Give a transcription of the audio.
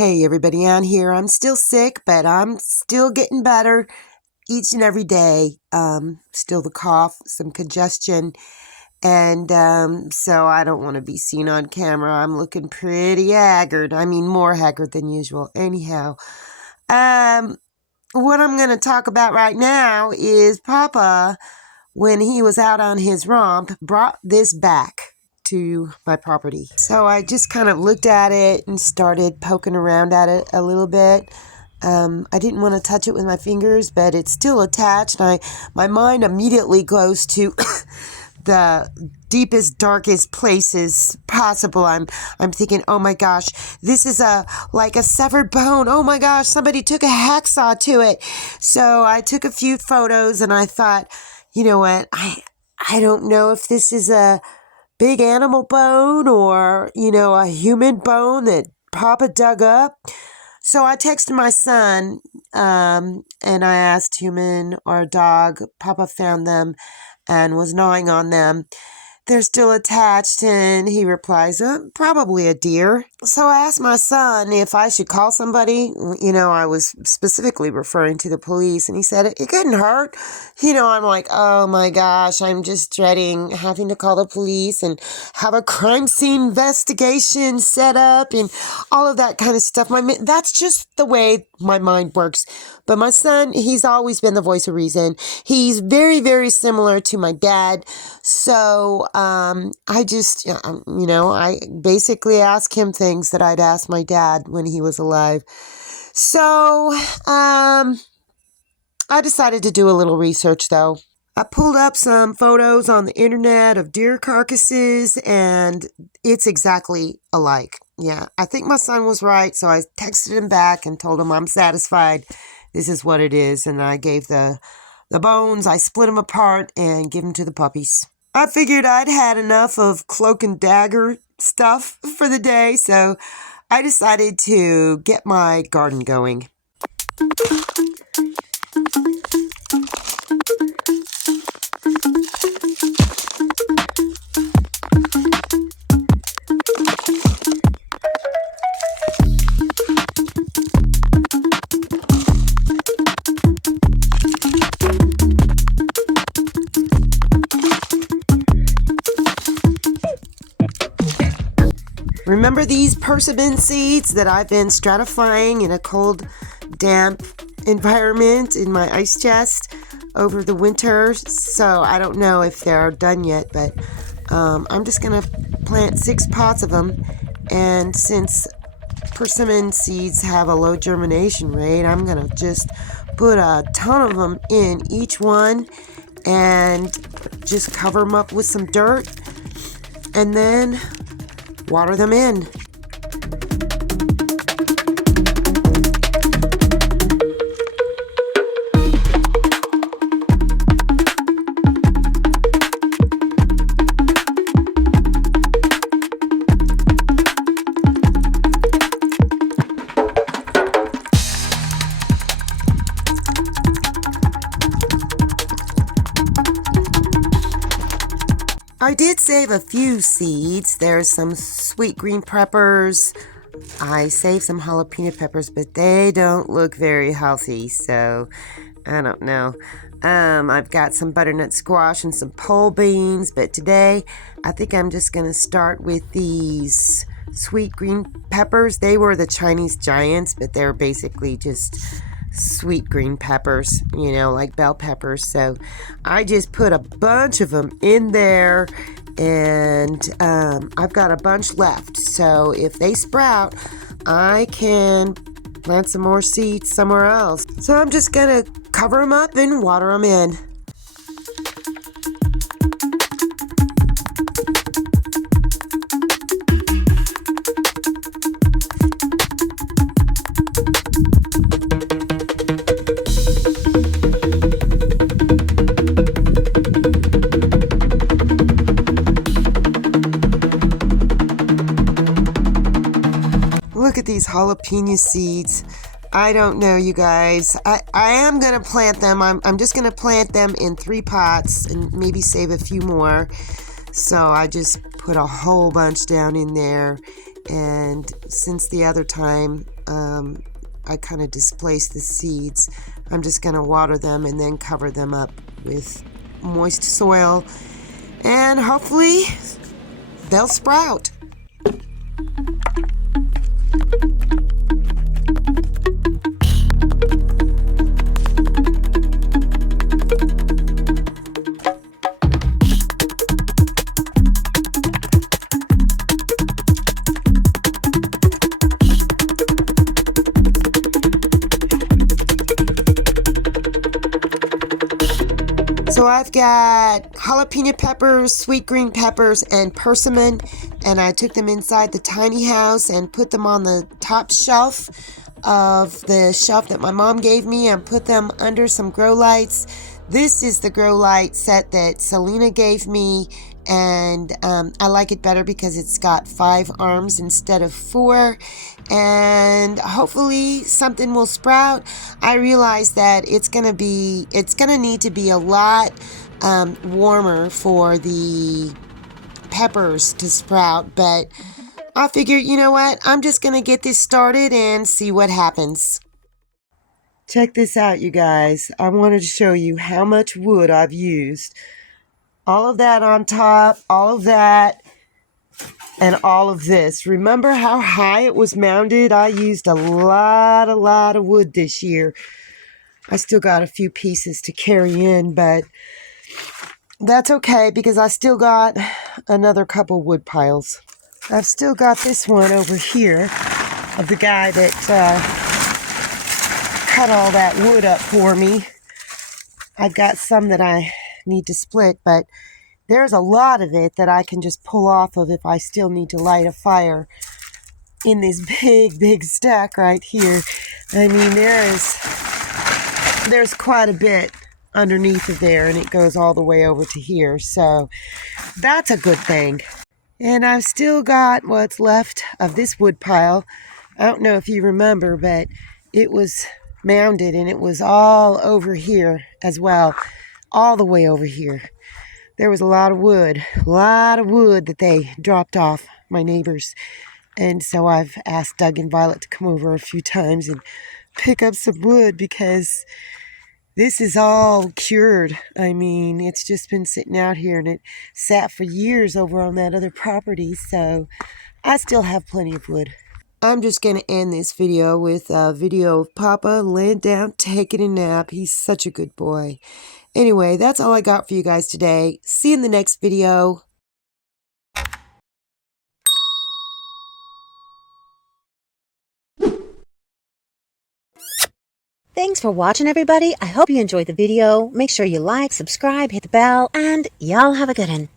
Hey everybody, Ann here. I'm still sick, but I'm still getting better each and every day. Still the cough, some congestion, and so I don't want to be seen on camera. I'm looking pretty haggard. I mean, more haggard than usual. Anyhow, what I'm going to talk about right now is Papa, when he was out on his romp, brought this back to my property. So I just kind of looked at it and started poking around at it a little bit. I didn't want to touch it with my fingers, but it's still attached. My mind immediately goes to the deepest, darkest places possible. I'm thinking, oh my gosh, this is like a severed bone. Oh my gosh, somebody took a hacksaw to it. So I took a few photos and I thought, you know what, I don't know if this is a big animal bone or, a human bone that Papa dug up. So I texted my son, and I asked human or dog. Papa found them and was gnawing on them. They're still attached, and he replies, probably a deer. So I asked my son if I should call somebody. I was specifically referring to the police, and he said it couldn't hurt. I'm like, oh my gosh, I'm just dreading having to call the police and have a crime scene investigation set up and all of that kind of stuff. That's just the way my mind works. But my son, he's always been the voice of reason. He's very, very similar to my dad. So I just, I basically ask him things that I'd ask my dad when he was alive. So I decided to do a little research, though. I pulled up some photos on the internet of deer carcasses, and it's exactly alike. Yeah, I think my son was right, so I texted him back and told him I'm satisfied. This is what it is, and I gave the bones, I split them apart and give them to the puppies. I figured I'd had enough of cloak and dagger stuff for the day, so I decided to get my garden going. Remember these persimmon seeds that I've been stratifying in a cold, damp environment in my ice chest over the winter? So I don't know if they're done yet, but I'm just going to plant 6 pots of them. And since persimmon seeds have a low germination rate, I'm going to just put a ton of them in each one and just cover them up with some dirt and then water them in. I did save a few seeds. There's some sweet green peppers. I saved some jalapeno peppers, but they don't look very healthy, so I don't know. I've got some butternut squash and some pole beans, but today I think I'm just going to start with these sweet green peppers. They were the Chinese giants, but they're basically just sweet green peppers, like bell peppers. So I just put a bunch of them in there, and I've got a bunch left. So if they sprout, I can plant some more seeds somewhere else. So I'm just gonna cover them up and water them in. Look at these jalapeno seeds. I don't know, you guys. I am going to plant them. I'm just going to plant them in 3 pots and maybe save a few more. So I just put a whole bunch down in there. And since the other time I kind of displace the seeds. I'm just going to water them and then cover them up with moist soil, and hopefully they'll sprout. So I've got jalapeno peppers, sweet green peppers, and persimmon, and I took them inside the tiny house and put them on the top shelf of the shelf that my mom gave me and put them under some grow lights. This is the grow light set that Selena gave me, and I like it better because it's got 5 arms instead of 4, and hopefully something will sprout. I realize that it's gonna need to be a lot warmer for the peppers to sprout, but I figured, you know what, I'm just gonna get this started and see what happens. Check this out, you guys. I wanted to show you how much wood I've used. All of that on top, all of that, and all of this. Remember how high it was mounted? I used a lot of wood this year. I still got a few pieces to carry in, but that's okay because I still got another couple wood piles. I've still got this one over here of the guy that cut all that wood up for me. I've got some that I need to split, but there's a lot of it that I can just pull off of if I still need to light a fire in this big stack right here. I mean, there's quite a bit underneath of there, and it goes all the way over to here, so that's a good thing. And I've still got what's left of this wood pile. I don't know if you remember, but it was mounded and it was all over here as well, all the way over here. There was a lot of wood that they dropped off, my neighbors. And so I've asked Doug and Violet to come over a few times and pick up some wood because this is all cured. I mean, it's just been sitting out here and it sat for years over on that other property. So I still have plenty of wood. I'm just going to end this video with a video of Papa laying down, taking a nap. He's such a good boy. Anyway, that's all I got for you guys today. See you in the next video. Thanks for watching, everybody. I hope you enjoyed the video. Make sure you like, subscribe, hit the bell, and y'all have a good one.